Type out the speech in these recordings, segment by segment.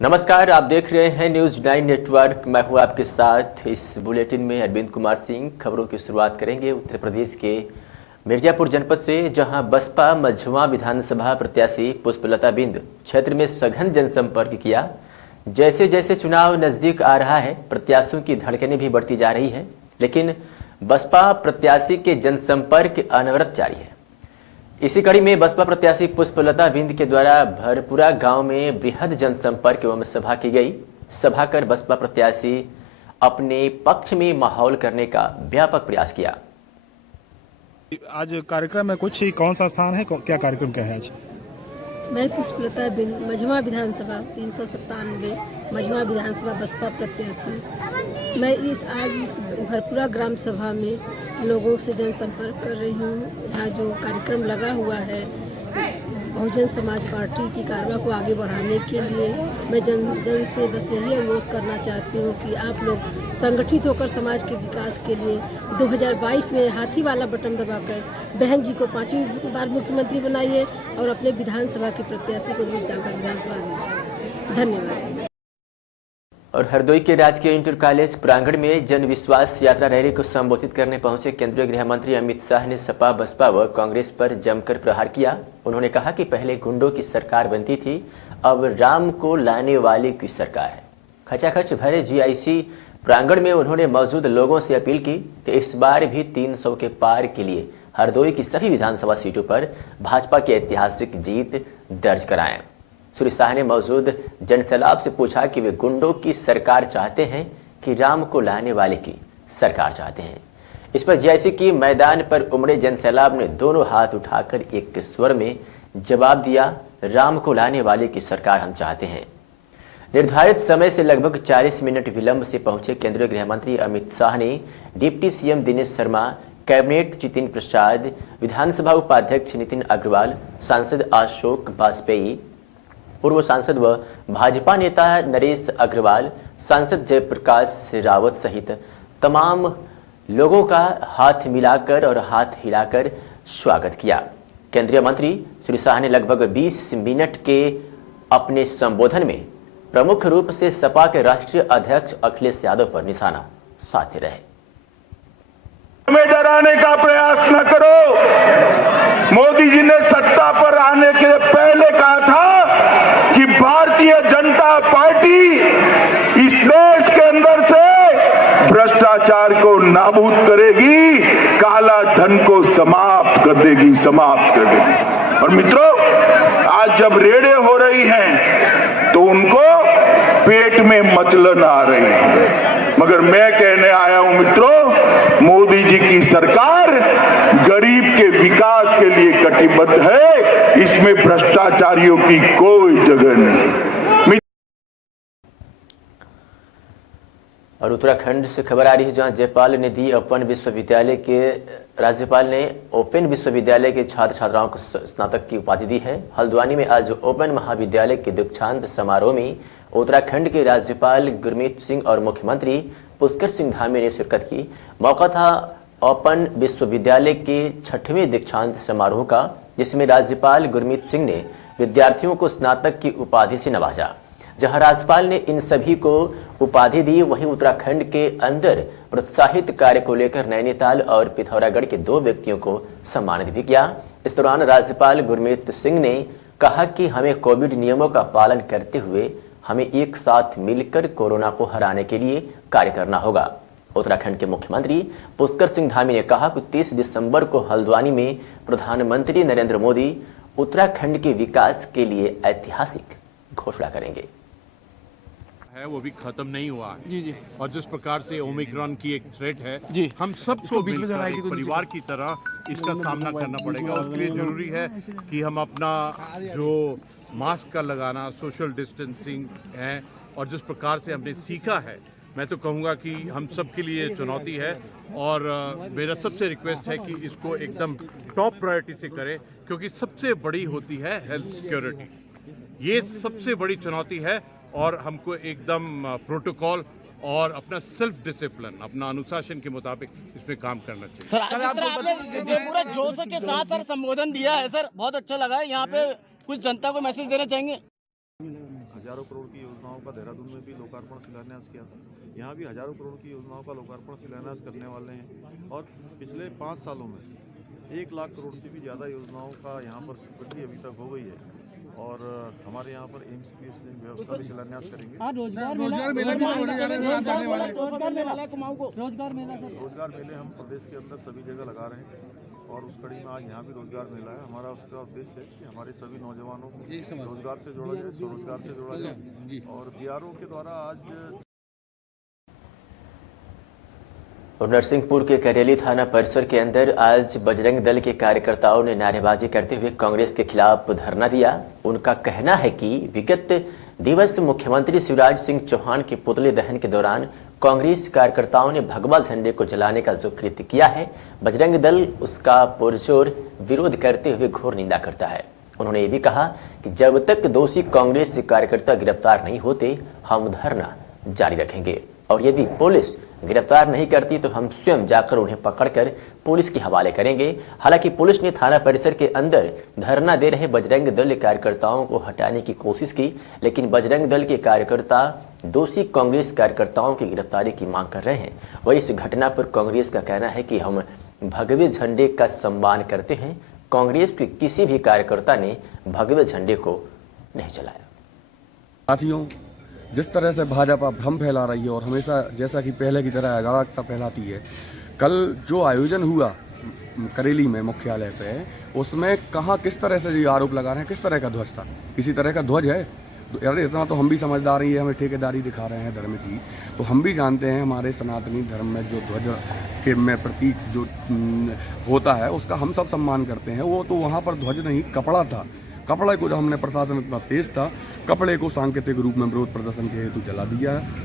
नमस्कार, आप देख रहे हैं न्यूज 9 नेटवर्क। मैं हूं आपके साथ। इस बुलेटिन में अरविंद कुमार सिंह। खबरों की शुरुआत करेंगे उत्तर प्रदेश के मिर्जापुर जनपद से, जहां बसपा मझवा विधानसभा प्रत्याशी पुष्पलता बिंद क्षेत्र में सघन जनसंपर्क किया। जैसे जैसे चुनाव नजदीक आ रहा है, प्रत्याशियों की धड़कनें भी बढ़ती जा रही है, लेकिन बसपा प्रत्याशी के जनसंपर्क अनवरत जारी है। इसी कड़ी में बसपा प्रत्याशी पुष्पलता बिंद के द्वारा भरपुरा गांव में बृहद जनसंपर्क एवं सभा की गई। सभा कर बसपा प्रत्याशी अपने पक्ष में माहौल करने का व्यापक प्रयास किया। आज कार्यक्रम में कुछ कौन सा स्थान है, क्या कार्यक्रम क्या है आज? मैं पुष्पलता बिंद मझवा विधानसभा 397 मझवा विधानसभा बसपा प्रत्याशी। मैं आज इस भरपुरा ग्राम सभा में लोगों से जनसंपर्क कर रही हूँ। यहाँ जो कार्यक्रम लगा हुआ है बहुजन समाज पार्टी की कार्रवाई को आगे बढ़ाने के लिए, मैं जन से बस यही अनुरोध करना चाहती हूँ कि आप लोग संगठित होकर समाज के विकास के लिए 2022 में हाथी वाला बटन दबाकर बहन जी को 5वीं बार मुख्यमंत्री बनाइए और अपने विधानसभा के प्रत्याशी को जीत जाकर विधानसभा भेजिए। धन्यवाद। और हरदोई के राजकीय इंटर कॉलेज प्रांगण में जन विश्वास यात्रा रैली को संबोधित करने पहुंचे केंद्रीय गृह मंत्री अमित शाह ने सपा, बसपा व कांग्रेस पर जमकर प्रहार किया। उन्होंने कहा कि पहले गुंडों की सरकार बनती थी, अब राम को लाने वाले की सरकार है। खचाखच भरे जीआईसी प्रांगण में उन्होंने मौजूद लोगों से अपील की कि इस बार भी 300 के पार के लिए हरदोई की सभी विधानसभा सीटों पर भाजपा की ऐतिहासिक जीत दर्ज कराएं। श्री शाह ने मौजूद जनसैलाब से पूछा कि वे गुंडों की सरकार चाहते हैं कि राम को लाने वाले की सरकार चाहते हैं। इस पर जीआईसी की मैदान पर उमड़े जनसैलाब ने दोनों हाथ उठाकर एक स्वर में जवाब दिया, राम को लाने वाले की सरकार हम चाहते हैं। निर्धारित समय से लगभग 40 मिनट विलंब से पहुंचे केंद्रीय गृह मंत्री अमित शाह ने deputy CM Dinesh Sharma, cabinet Jitin Prasad, विधानसभा उपाध्यक्ष नितिन अग्रवाल, सांसद अशोक वाजपेयी, पूर्व सांसद व भाजपा नेता नरेश अग्रवाल, सांसद जयप्रकाश रावत सहित तमाम लोगों का हाथ मिलाकर और हाथ हिलाकर स्वागत किया। केंद्रीय मंत्री श्री शाह ने लगभग 20 मिनट के अपने संबोधन में प्रमुख रूप से सपा के राष्ट्रीय अध्यक्ष अखिलेश यादव पर निशाना साधते रहे। हमें डराने का प्रयास न करो। मोदी जी ने सत्ता पर आने के पहले कहा था कि भारतीय जनता पार्टी इस देश के अंदर से भ्रष्टाचार को नाबूद करेगी, काला धन को समाप्त कर देगी। और मित्रों, आज जब रेडें हो रही हैं तो उनको पेट में मचलन आ रही है, मगर मैं कहने आया हूं मित्रों, मोदी जी की सरकार गरीब के विकास के लिए कटिबद्ध है। इसमें भ्रष्टाचारियों की कोई जगह नहीं। और उत्तराखंड से खबर आ रही है, जहां राज्यपाल ने दी ओपन विश्वविद्यालय के राज्यपाल ने ओपन विश्वविद्यालय के छात्र छात्राओं को स्नातक की उपाधि दी है। हल्द्वानी में आज ओपन महाविद्यालय के दीक्षांत समारोह में उत्तराखंड के राज्यपाल गुरमीत सिंह और मुख्यमंत्री पुष्कर सिंह धामी ने शिरकत की। मौका था ओपन विश्वविद्यालय के 6वें दीक्षांत समारोह का, जिसमें राज्यपाल गुरमीत सिंह ने विद्यार्थियों को स्नातक की उपाधि से नवाजा। जहां राज्यपाल ने इन सभी को उपाधि दी, वहीं उत्तराखंड के अंदर प्रोत्साहित कार्य को लेकर नैनीताल और पिथौरागढ़ के 2 व्यक्तियों को सम्मानित भी किया। इस दौरान राज्यपाल गुरमीत सिंह ने कहा कि हमें कोविड नियमों का पालन करते हुए हमें एक साथ मिलकर कोरोना को हराने के लिए कार्य करना होगा। उत्तराखंड के मुख्यमंत्री पुष्कर सिंह धामी ने कहा कि 30 दिसंबर को हल्द्वानी में प्रधानमंत्री नरेंद्र मोदी उत्तराखंड के विकास के लिए ऐतिहासिक घोषणा करेंगे। है वो भी खत्म नहीं हुआ है। जी। और जिस प्रकार से ओमिक्रॉन की एक थ्रेट है जी, हम सबको मिलकर एक परिवार की तरह इसका सामना करना पड़ेगा। उसके लिए जरूरी है कि हम अपना जो मास्क का लगाना, सोशल डिस्टेंसिंग है, और जिस प्रकार से हमने सीखा है, मैं तो कहूँगा कि हम सब के लिए चुनौती है। और मेरा सबसे रिक्वेस्ट है कि इसको एकदम टॉप प्रायोरिटी से करें, क्योंकि सबसे बड़ी होती है हेल्थ सिक्योरिटी। ये सबसे बड़ी चुनौती है और हमको एकदम प्रोटोकॉल और अपना सेल्फ डिसिप्लिन, अपना अनुशासन के मुताबिक इसमें काम करना चाहिए। सर, आपने पूरा जोश के साथ सर संबोधन दिया है सर, बहुत अच्छा लगा है। यहाँ पे कुछ जनता को मैसेज देना चाहेंगे? हजारों करोड़ की योजनाओं का देहरादून में भी लोकार्पण शिलान्यास किया था। यहाँ भी हजारों करोड़ की योजनाओं का लोकार्पण शिलान्यास करने वाले हैं और पिछले 5 सालों में 1 लाख करोड़ से भी ज़्यादा योजनाओं का यहाँ पर स्वीकृति अभी तक हो गई है और हमारे यहाँ पर एम्स की उस दिन व्यवस्था भी शिलान्यास करेंगे। रोजगार मेले हम प्रदेश के अंदर सभी जगह लगा रहे हैं और उस कड़ी में आज यहाँ भी रोजगार मेला है। हमारा उसका उद्देश्य है कि हमारे सभी नौजवानों को रोजगार से जोड़ा जाए, स्वरोजगार से जोड़ा जाए और बीआरओ के द्वारा आज और नरसिंहपुर के करेली थाना परिसर के अंदर आज बजरंग दल के कार्यकर्ताओं ने नारेबाजी करते हुए कांग्रेस के खिलाफ धरना दिया। उनका कहना है कि विगत दिवस मुख्यमंत्री शिवराज सिंह चौहान के पुतले दहन के दौरान कांग्रेस कार्यकर्ताओं ने भगवा झंडे को जलाने का जो कृत्य किया है, बजरंग दल उसका पुरजोर विरोध करते हुए घोर निंदा करता है। उन्होंने ये भी कहा कि जब तक दोषी कांग्रेस कार्यकर्ता गिरफ्तार नहीं होते हम धरना जारी रखेंगे और यदि पुलिस गिरफ्तार नहीं करती तो हम स्वयं जाकर उन्हें पकड़कर पुलिस के हवाले करेंगे। हालांकि पुलिस ने थाना परिसर के अंदर धरना दे रहे बजरंग दल कार्यकर्ताओं को हटाने की कोशिश की, लेकिन बजरंग दल के कार्यकर्ता दोषी कांग्रेस कार्यकर्ताओं की गिरफ्तारी की मांग कर रहे हैं। वही इस घटना पर कांग्रेस का कहना है कि हम भगवे झंडे का सम्मान करते हैं। कांग्रेस के किसी भी कार्यकर्ता ने भगवे झंडे को नहीं जलाया। साथियों, जिस तरह से भाजपा भ्रम फैला रही है और हमेशा जैसा कि पहले की तरह अराजकता फैलाती है, कल जो आयोजन हुआ करेली में मुख्यालय पे, उसमें कहाँ किस तरह से ये आरोप लगा रहे हैं, किस तरह का ध्वज था? किसी तरह का ध्वज है? अरे इतना तो हम भी समझदार ही है, हमें ठेकेदारी दिखा रहे हैं धर्म की, तो हम भी जानते हैं हमारे सनातनी धर्म में जो ध्वज के में प्रतीक जो होता है उसका हम सब सम्मान करते हैं। वो तो वहाँ पर ध्वज नहीं, कपड़ा था। कपड़े को जो हमने प्रशासन इतना तेज था, कपड़े को सांकेतिक रूप में विरोध प्रदर्शन के हेतु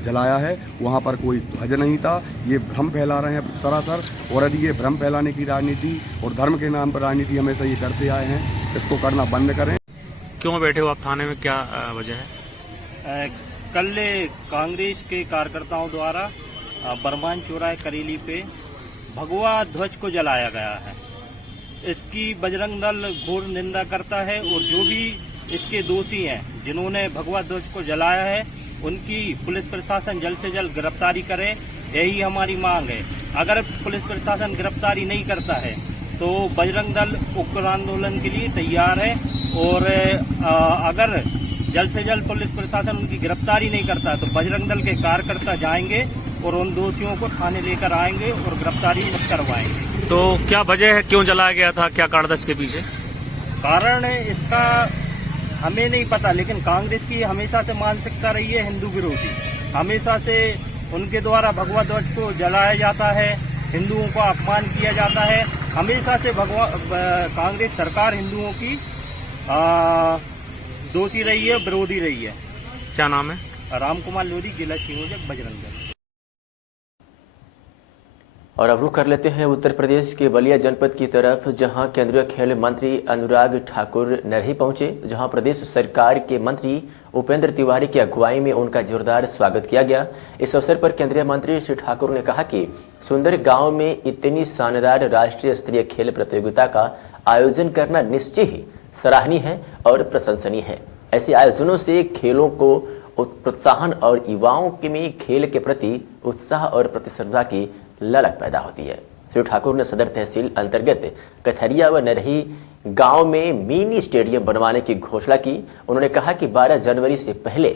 जलाया है। वहाँ पर कोई ध्वज नहीं था। ये भ्रम फैला रहे हैं सरासर, और यदि ये भ्रम फैलाने की राजनीति और धर्म के नाम पर राजनीति हमेशा ये करते आए हैं, इसको करना बंद करें। क्यों बैठे हो आप थाने में, क्या वजह है? कल कांग्रेस के कार्यकर्ताओं द्वारा बरमान चौराहे करेली पे भगवा ध्वज को जलाया गया है। इसकी बजरंग दल घोर निंदा करता है और जो भी इसके दोषी हैं जिन्होंने भगवा ध्वज को जलाया है उनकी पुलिस प्रशासन जल्द से जल्द गिरफ्तारी करे, यही हमारी मांग है। अगर पुलिस प्रशासन गिरफ्तारी नहीं करता है तो बजरंग दल उग्र आंदोलन के लिए तैयार है और अगर जल्द से जल्द पुलिस प्रशासन उनकी गिरफ्तारी नहीं करता तो बजरंग दल के कार्यकर्ता जाएंगे और उन दोषियों को थाने लेकर आएंगे और गिरफ्तारी करवाएंगे। तो क्या वजह है, क्यों जलाया गया था, क्या कारण था इसके पीछे? कारण इसका हमें नहीं पता, लेकिन कांग्रेस की हमेशा से मानसिकता रही है हिंदू विरोधी। हमेशा से उनके द्वारा भगवा ध्वज को जलाया जाता है, हिंदुओं का अपमान किया जाता है। हमेशा से कांग्रेस सरकार हिंदुओं की दोषी रही है, विरोधी रही है। क्या नाम है? राम कुमार लोधी, जिला संयोजक बजरंग दल। और अब रुख कर लेते हैं उत्तर प्रदेश के बलिया जनपद की तरफ, जहां केंद्रीय खेल मंत्री अनुराग ठाकुर नरही पहुंचे, जहां प्रदेश सरकार के मंत्री उपेंद्र तिवारी की अगुवाई में उनका जोरदार स्वागत किया गया। इस अवसर पर केंद्रीय मंत्री श्री ठाकुर ने कहा कि सुंदर गांव में इतनी शानदार राष्ट्रीय स्तरीय खेल प्रतियोगिता का आयोजन करना निश्चय ही सराहनीय है और प्रशंसनीय है। ऐसे आयोजनों से खेलों को प्रोत्साहन और युवाओं में खेल के प्रति उत्साह और प्रतिस्पर्धा की ललक पैदा होती है। श्री ठाकुर ने सदर तहसील अंतर्गत कथरिया व नरही गांव में मिनी स्टेडियम बनवाने की घोषणा की। उन्होंने कहा कि 12 जनवरी से पहले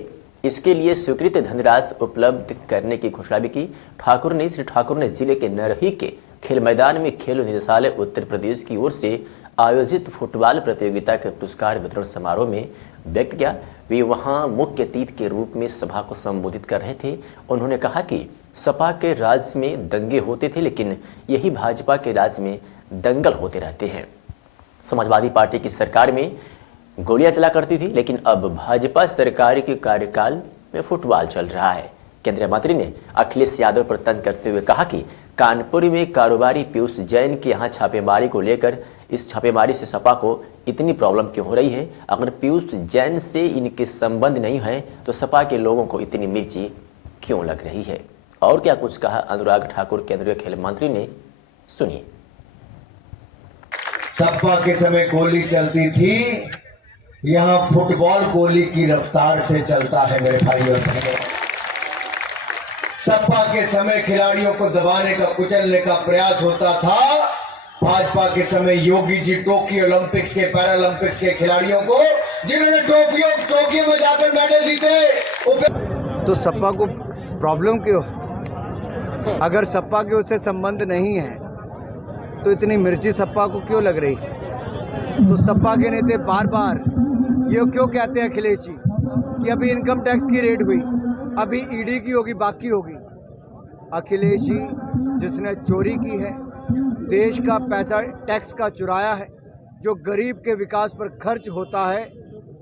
इसके लिए स्वीकृत धनराशि उपलब्ध करने की घोषणा भी की। श्री ठाकुर ने जिले के नरही के खेल मैदान में खेल निदेशालय उत्तर प्रदेश की ओर से आयोजित फुटबॉल प्रतियोगिता के पुरस्कार वितरण समारोह में व्यक्त किया। वे वहां मुख्य अतिथि के रूप में सभा को संबोधित कर रहे थे। उन्होंने कहा कि सपा के राज में दंगे होते थे, लेकिन यही भाजपा के राज में दंगल होते रहते हैं। समाजवादी पार्टी की सरकार में गोलियां चला करती थी, लेकिन अब भाजपा सरकार के कार्यकाल में फुटबॉल चल रहा है। केंद्रीय मंत्री ने अखिलेश यादव पर तंज करते हुए कहा कि कानपुर में कारोबारी पीयूष जैन के यहाँ छापेमारी को लेकर इस छापेमारी से सपा को इतनी प्रॉब्लम क्यों हो रही है। अगर पीयूष जैन से इनके संबंध नहीं है तो सपा के लोगों को इतनी मिर्ची क्यों लग रही है। और क्या कुछ कहा अनुराग ठाकुर केंद्रीय खेल मंत्री ने, सुनिए। सपा के समय गोली चलती थी यहाँ फुटबॉल गोली की रफ्तार से चलता है मेरे भाई और बहनों। सपा के समय खिलाड़ियों को दबाने का, कुचलने का प्रयास होता था। भाजपा के समय योगी जी टोक्यो ओलंपिक्स के, पैरालंपिक्स के खिलाड़ियों को, जिन्होंने टोक्यो में जाकर मेडल जीते, तो सपा को प्रॉब्लम क्यों? अगर सपा के उससे संबंध नहीं है तो इतनी मिर्ची सपा को क्यों लग रही? तो सपा के नेता बार बार ये क्यों कहते हैं अखिलेश जी कि अभी इनकम टैक्स की रेड हुई, अभी ईडी की होगी, बाकी होगी। अखिलेश जी जिसने चोरी की है, देश का पैसा टैक्स का चुराया है, जो गरीब के विकास पर खर्च होता है,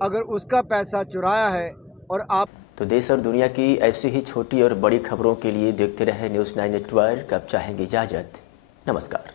अगर उसका पैसा चुराया है और आप तो देश और दुनिया की ऐसी ही छोटी और बड़ी खबरों के लिए देखते रहे न्यूज़ 9 नेटवर्क। अब चाहेंगे इजाज़त। नमस्कार।